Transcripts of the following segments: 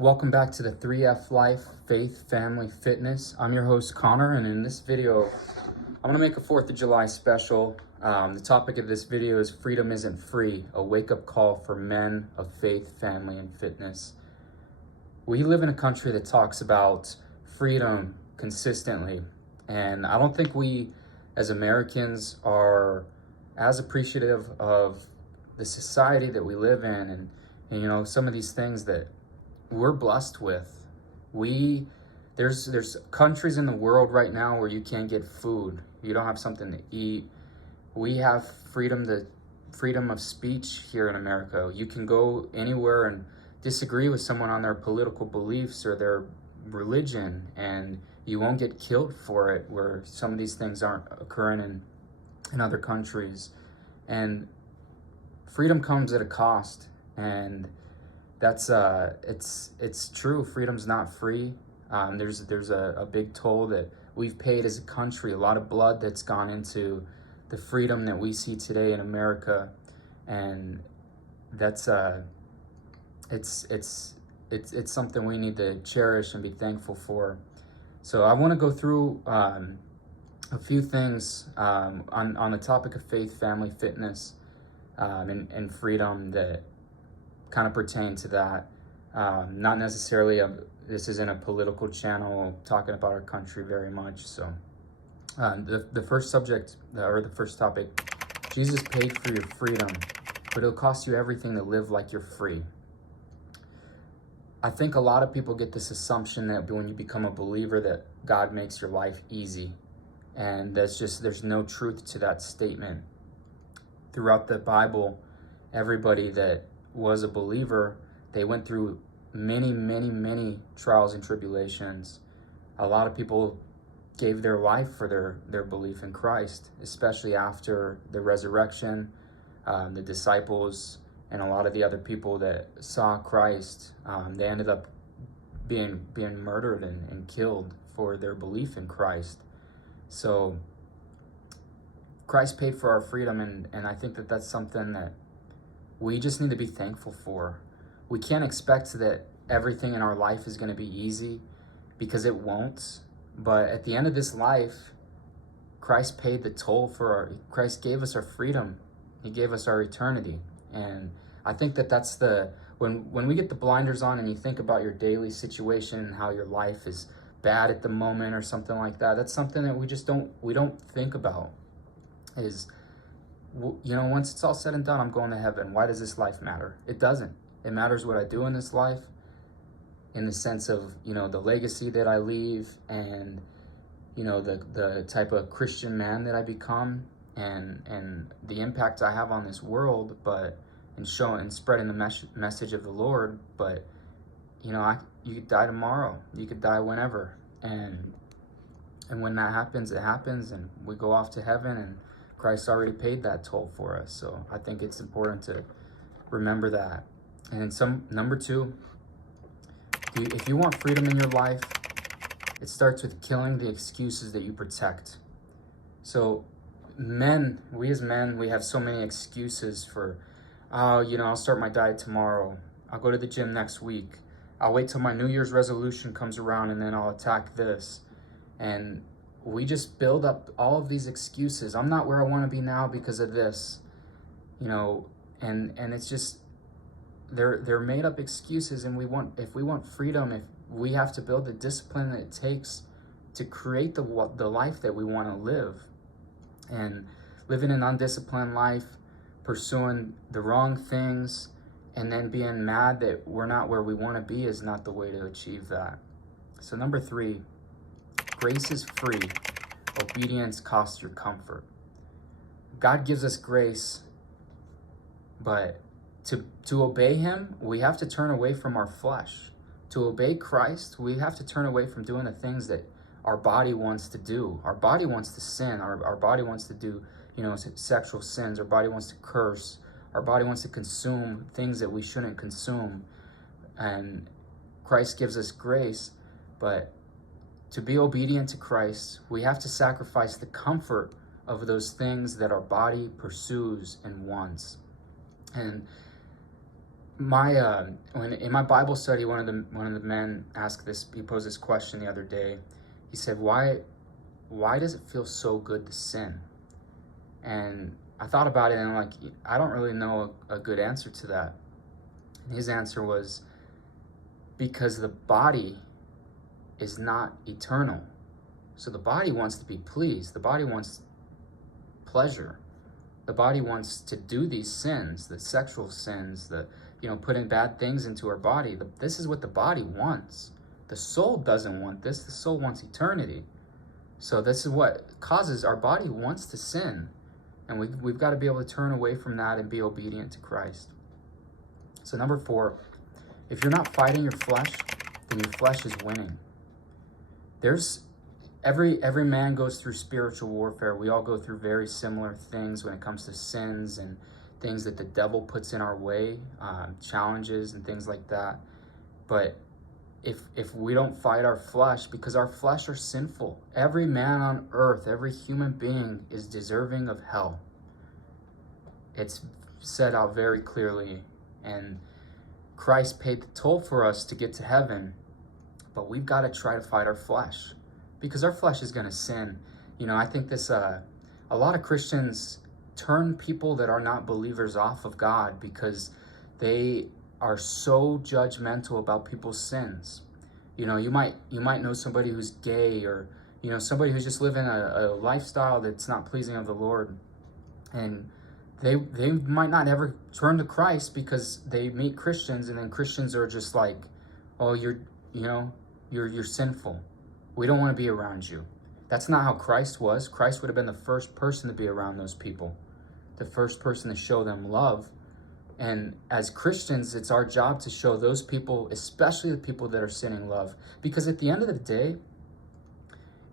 Welcome back to the 3F Life, Faith, Family, Fitness. I'm your host, Connor, and in this video, I'm gonna make a 4th of July special. The topic of this video is Freedom Isn't Free, a wake-up call for men of faith, family, and fitness. We live in a country that talks about freedom consistently, and I don't think we, as Americans, are as appreciative of the society that we live in and some of these things that we're blessed with. There's countries in the world right now where you can't get food. You don't have something to eat. We have freedom of speech here in America. You can go anywhere and disagree with someone on their political beliefs or their religion, and you won't get killed for it, where some of these things aren't occurring in other countries. And freedom comes at a cost, and that's it's true. Freedom's not free. There's a big toll that we've paid as a country, a lot of blood that's gone into the freedom that we see today in America, and that's it's something we need to cherish and be thankful for. So I want to go through a few things on the topic of faith, family, fitness, and freedom that kind of pertain to that. Not necessarily this isn't a political channel talking about our country very much. So the first subject, or the first topic, Jesus paid for your freedom, but it'll cost you everything to live like you're free. I think a lot of people get this assumption that when you become a believer that God makes your life easy, and there's no truth to that statement. Throughout the Bible, everybody that was a believer, they went through many trials and tribulations. A lot of people gave their life for their belief in Christ, especially after the resurrection. The disciples and a lot of the other people that saw Christ, they ended up being murdered and killed for their belief in Christ. So Christ paid for our freedom, and I think that that's something that we just need to be thankful for. We can't expect that everything in our life is going to be easy, because it won't. But at the end of this life, Christ paid the toll Christ gave us our freedom. He gave us our eternity. And I think that that's when we get the blinders on and you think about your daily situation and how your life is bad at the moment or something like that, that's something that we don't think about. Once it's all said and done, I'm going to heaven. Why does this life matter? It doesn't. It matters what I do in this life, in the sense of, the legacy that I leave, and, the type of Christian man that I become, and the impact I have on this world, and spreading the message of the Lord. But, you could die tomorrow. You could die whenever. And when that happens, it happens, and we go off to heaven, and Christ already paid that toll for us. So I think it's important to remember that. And number two, if you want freedom in your life, it starts with killing the excuses that you protect. So we as men, we have so many excuses for, I'll start my diet tomorrow. I'll go to the gym next week. I'll wait till my New Year's resolution comes around, and then I'll attack this. And we just build up all of these excuses. I'm not where I want to be now because of this, and it's just, they're made up excuses. And if we want freedom, if we have to build the discipline that it takes to create the life that we want to live. And living an undisciplined life, pursuing the wrong things, and then being mad that we're not where we want to be, is not the way to achieve that. So number 3, grace is free. Obedience costs your comfort. God gives us grace, but to obey him, we have to turn away from our flesh. To obey Christ, we have to turn away from doing the things that our body wants to do. Our body wants to sin. Our body wants to do, sexual sins. Our body wants to curse. Our body wants to consume things that we shouldn't consume. And Christ gives us grace, but to be obedient to Christ, we have to sacrifice the comfort of those things that our body pursues and wants. And When in my Bible study, one of the men asked this. He posed this question the other day. He said, why does it feel so good to sin? And I thought about it, and I'm like, I don't really know a good answer to that. And his answer was, because the body is not eternal. So the body wants to be pleased. The body wants pleasure. The body wants to do these sins, the sexual sins, the putting bad things into our body. This is what the body wants. The soul doesn't want this. The soul wants eternity. So this is what causes our body wants to sin. And we've got to be able to turn away from that and be obedient to Christ. So number 4, if you're not fighting your flesh, then your flesh is winning. There's every man goes through spiritual warfare. We all go through very similar things when it comes to sins and things that the devil puts in our way, challenges and things like that. But if we don't fight our flesh, because our flesh are sinful, every man on earth, every human being is deserving of hell. It's said out very clearly, and Christ paid the toll for us to get to heaven, but we've got to try to fight our flesh, because our flesh is going to sin. I think this, a lot of Christians turn people that are not believers off of God because they are so judgmental about people's sins. You might know somebody who's gay, or somebody who's just living a lifestyle that's not pleasing of the Lord, and they might not ever turn to Christ because they meet Christians, and then Christians are just like, oh, you're sinful. We don't want to be around you. That's not how Christ was. Christ would have been the first person to be around those people, the first person to show them love. And as Christians, it's our job to show those people, especially the people that are sinning, love. Because at the end of the day,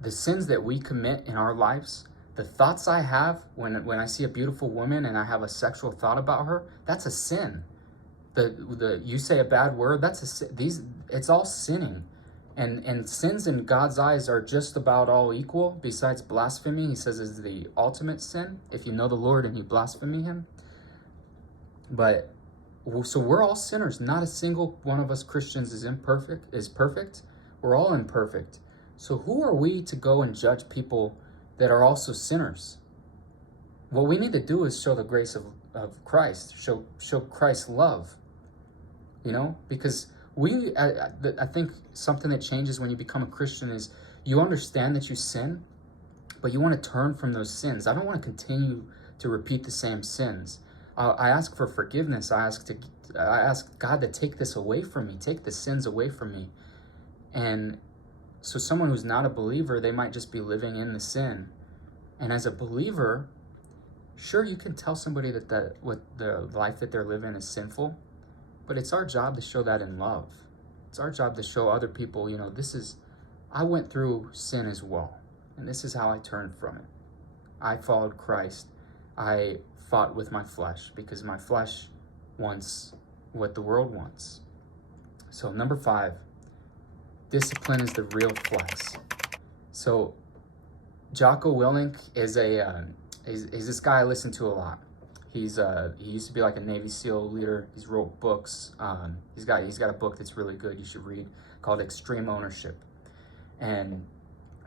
the sins that we commit in our lives, the thoughts I have when I see a beautiful woman and I have a sexual thought about her, that's a sin. You say a bad word, that's a sin. It's all sinning. And sins in God's eyes are just about all equal, besides blasphemy. He says is the ultimate sin, if you know the Lord and you blaspheme him. But so we're all sinners. Not a single one of us Christians is perfect. We're all imperfect. So who are we to go and judge people that are also sinners? What we need to do is show the grace of Christ, show Christ's love. Because I think something that changes when you become a Christian is you understand that you sin, but you want to turn from those sins. I don't want to continue to repeat the same sins. I ask for forgiveness. I ask God to take this away from me, take the sins away from me. And so someone who's not a believer, they might just be living in the sin. And as a believer, sure, you can tell somebody that what the life that they're living is sinful, but it's our job to show that in love. It's our job to show other people, I went through sin as well, and this is how I turned from it. I followed Christ. I fought with my flesh because my flesh wants what the world wants. So number 5, discipline is the real flex. So Jocko Willink is this guy I listen to a lot. He used to be like a Navy SEAL leader. He's wrote books. He's got a book that's really good you should read called Extreme Ownership. And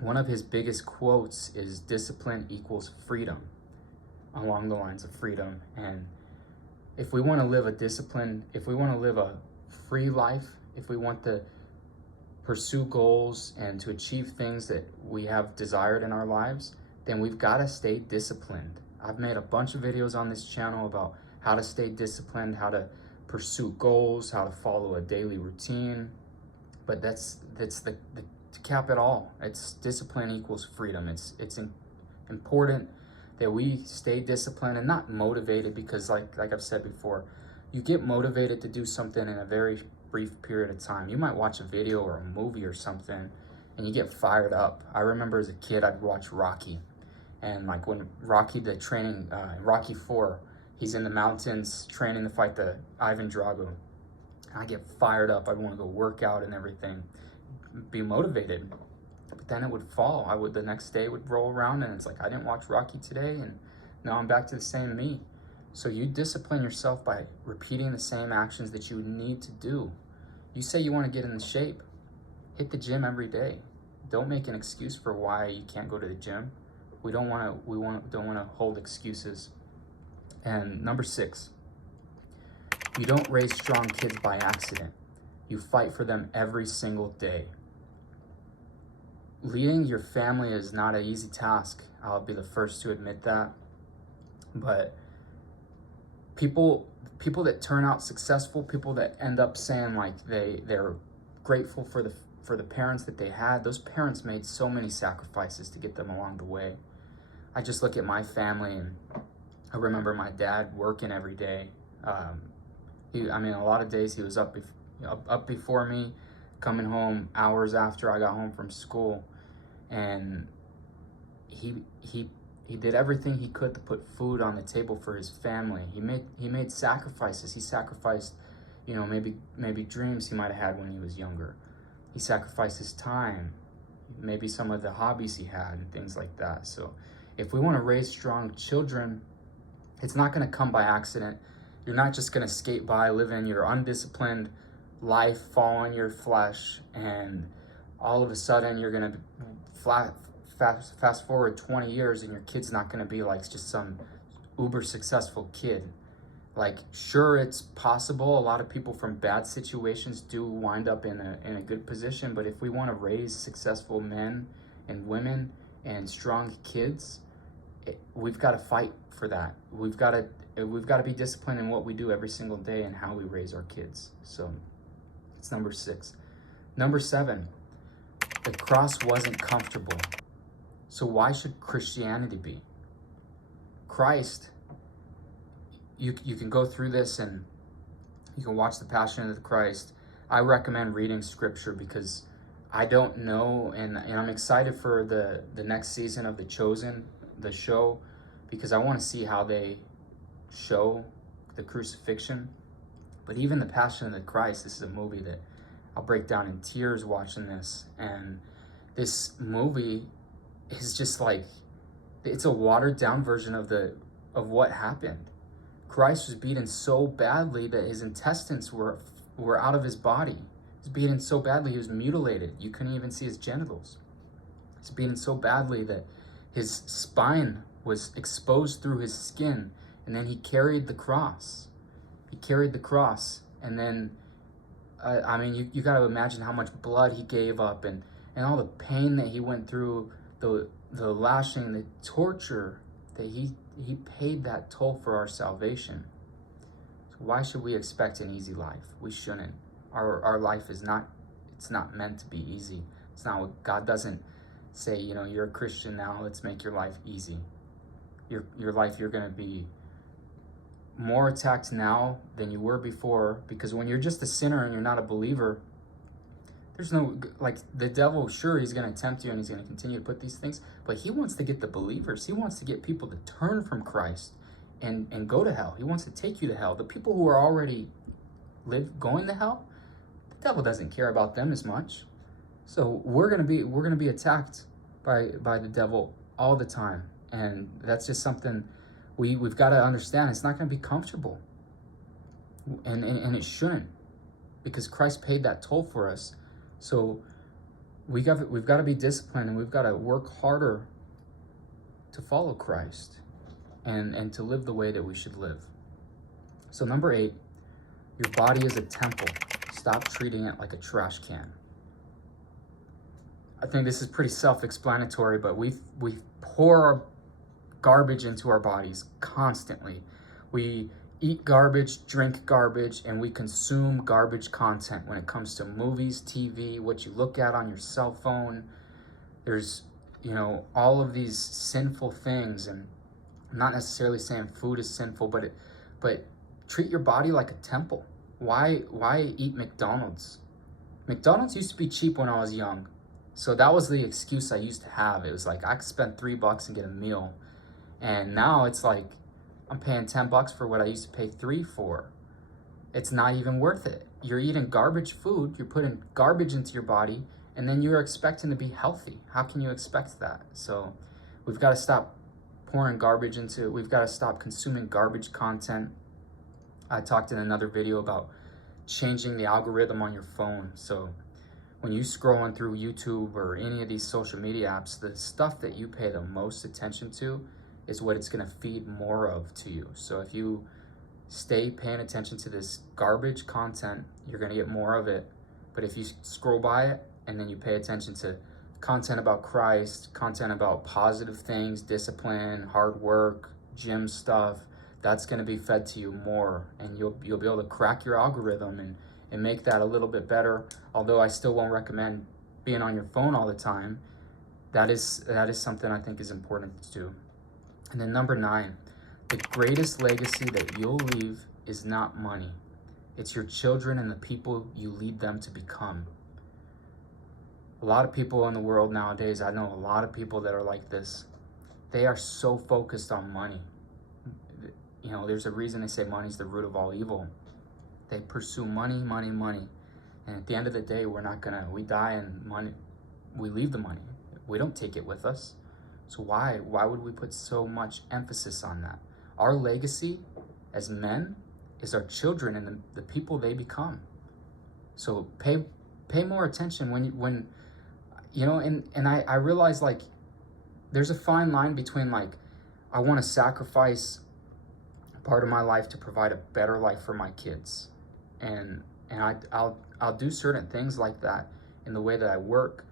one of his biggest quotes is discipline equals freedom, along the lines of freedom. And if we want to live a discipline, if we want to live a free life, if we want to pursue goals and to achieve things that we have desired in our lives, then we've got to stay disciplined. I've made a bunch of videos on this channel about how to stay disciplined, how to pursue goals, how to follow a daily routine. But that's to cap it all. It's discipline equals freedom. It's important that we stay disciplined and not motivated, because like I've said before, you get motivated to do something in a very brief period of time. You might watch a video or a movie or something and you get fired up. I remember as a kid, I'd watch Rocky. And like when Rocky, the training, Rocky 4, he's in the mountains training to fight the Ivan Drago. I get fired up. I'd want to go work out and everything, be motivated. But then it would fall. The next day would roll around and it's like, I didn't watch Rocky today, and now I'm back to the same me. So you discipline yourself by repeating the same actions that you need to do. You say you want to get in shape, hit the gym every day. Don't make an excuse for why you can't go to the gym. We don't want to hold excuses. And number 6, you don't raise strong kids by accident. You fight for them every single day. Leading your family is not an easy task. I'll be the first to admit that. But people that turn out successful, people that end up saying like they're grateful for the parents that they had, those parents made so many sacrifices to get them along the way. I just look at my family, and I remember my dad working every day. A lot of days he was up before me, coming home hours after I got home from school, and he did everything he could to put food on the table for his family. He made sacrifices. He sacrificed, maybe dreams he might have had when he was younger. He sacrificed his time, maybe some of the hobbies he had and things like that. So if we want to raise strong children, it's not going to come by accident. You're not just going to skate by, living your undisciplined life, following your flesh, and all of a sudden you're going to fast forward 20 years and your kid's not going to be like just some uber successful kid. Like, sure, it's possible. A lot of people from bad situations do wind up in a good position, but if we want to raise successful men and women and strong kids, we've got to fight for that. We've got to be disciplined in what we do every single day and how we raise our kids. So it's number 6. Number 7, the cross wasn't comfortable. So why should Christianity be? Christ, you can go through this and you can watch The Passion of the Christ. I recommend reading scripture because I don't know, and I'm excited for the next season of The Chosen, the show, because I want to see how they show the crucifixion. But even The Passion of the Christ, this is a movie that I'll break down in tears watching this. And this movie is just like, it's a watered down version of what happened. Christ was beaten so badly that his intestines were out of his body. He was beaten so badly he was mutilated. You couldn't even see his genitals. He was beaten so badly that his spine was exposed through his skin, and then he carried the cross. And then you got to imagine how much blood he gave up, and all the pain that he went through, the lashing, the torture, that he paid that toll for our salvation. So why should we expect an easy life? We shouldn't. Our life is not, it's not meant to be easy. It's not what God doesn't say, you're a Christian now, let's make your life easy. Your life, you're going to be more attacked now than you were before, because when you're just a sinner and you're not a believer, there's no, like, the devil, sure, he's going to tempt you and he's going to continue to put these things, but he wants to get the believers. He wants to get people to turn from Christ and go to hell. He wants to take you to hell. The people who are already going to hell, the devil doesn't care about them as much. So we're going to be attacked by the devil all the time. And that's just something we've got to understand. It's not going to be comfortable. And it shouldn't, because Christ paid that toll for us. So we've got to be disciplined, and we've got to work harder to follow Christ and to live the way that we should live. So number 8, your body is a temple. Stop treating it like a trash can. I think this is pretty self-explanatory, but we pour our garbage into our bodies constantly. We eat garbage, drink garbage, and we consume garbage content when it comes to movies, TV, what you look at on your cell phone. There's, all of these sinful things, and I'm not necessarily saying food is sinful, but treat your body like a temple. Why eat McDonald's? McDonald's used to be cheap when I was young. So that was the excuse I used to have. It was like I could spend $3 and get a meal. And now it's like I'm paying $10 for what I used to pay $3 for. It's not even worth it. You're eating garbage food, you're putting garbage into your body, and then you're expecting to be healthy. How can you expect that? So we've got to stop pouring garbage into, we've got to stop consuming garbage content. I talked in another video about changing the algorithm on your phone. So when you scrolling through YouTube or any of these social media apps, the stuff that you pay the most attention to is what it's going to feed more of to you. So if you stay paying attention to this garbage content, you're going to get more of it. But if you scroll by it and then you pay attention to content about Christ, content about positive things, discipline, hard work, gym stuff, that's going to be fed to you more, and you'll be able to crack your algorithm and make that a little bit better. Although I still won't recommend being on your phone all the time. That is something I think is important to do. And then number 9, the greatest legacy that you'll leave is not money. It's your children and the people you lead them to become. A lot of people in the world nowadays, I know a lot of people that are like this. They are so focused on money. You know, there's a reason they say money's the root of all evil. They pursue money, money, money. And at the end of the day, we die and money, we leave the money. We don't take it with us. So why would we put so much emphasis on that? Our legacy as men is our children and the people they become. So pay more attention when you know, and I realize, like, there's a fine line between, like, I want to sacrifice part of my life to provide a better life for my kids, and I'll do certain things like that in the way that I work,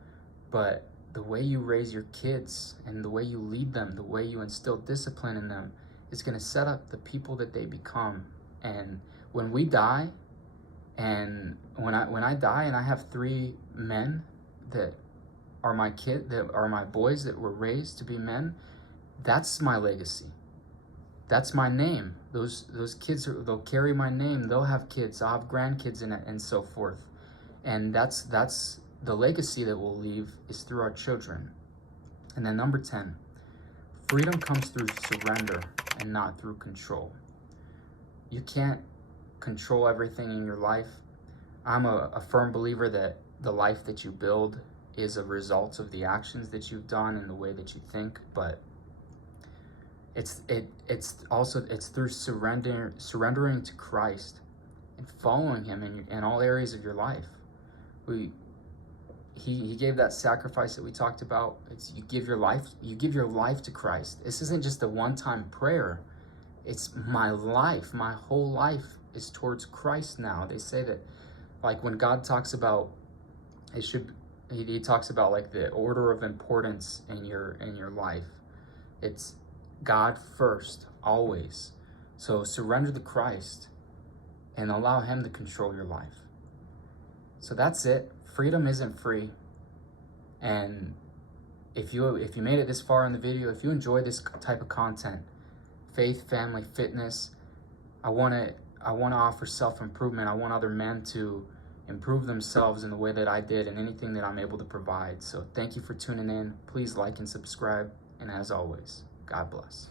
but the way you raise your kids and the way you lead them, the way you instill discipline in them, is going to set up the people that they become. And when we die, and when I die and I have 3 men that are my that are my boys that were raised to be men, that's my legacy. That's my name. Those kids, they'll carry my name. They'll have kids. I'll have grandkids in it, and so forth. And that's the legacy that we'll leave, is through our children. And then number 10, freedom comes through surrender and not through control. You can't control everything in your life. I'm a firm believer that the life that you build is a result of the actions that you've done and the way that you think, but it's through surrendering to Christ and following him in all areas of your life. He gave that sacrifice that we talked about. It's you give your life to Christ. This isn't just a one-time prayer. It's my life. My whole life is towards Christ now. They say that, like, when God talks about he talks about, like, the order of importance in your life. It's God first, always. So surrender to Christ and allow him to control your life. So that's it. Freedom isn't free. And if you made it this far in the video, if you enjoy this type of content, faith, family, fitness, I want to offer self-improvement. I want other men to improve themselves in the way that I did, and anything that I'm able to provide. So thank you for tuning in. Please like and subscribe. And as always, God bless.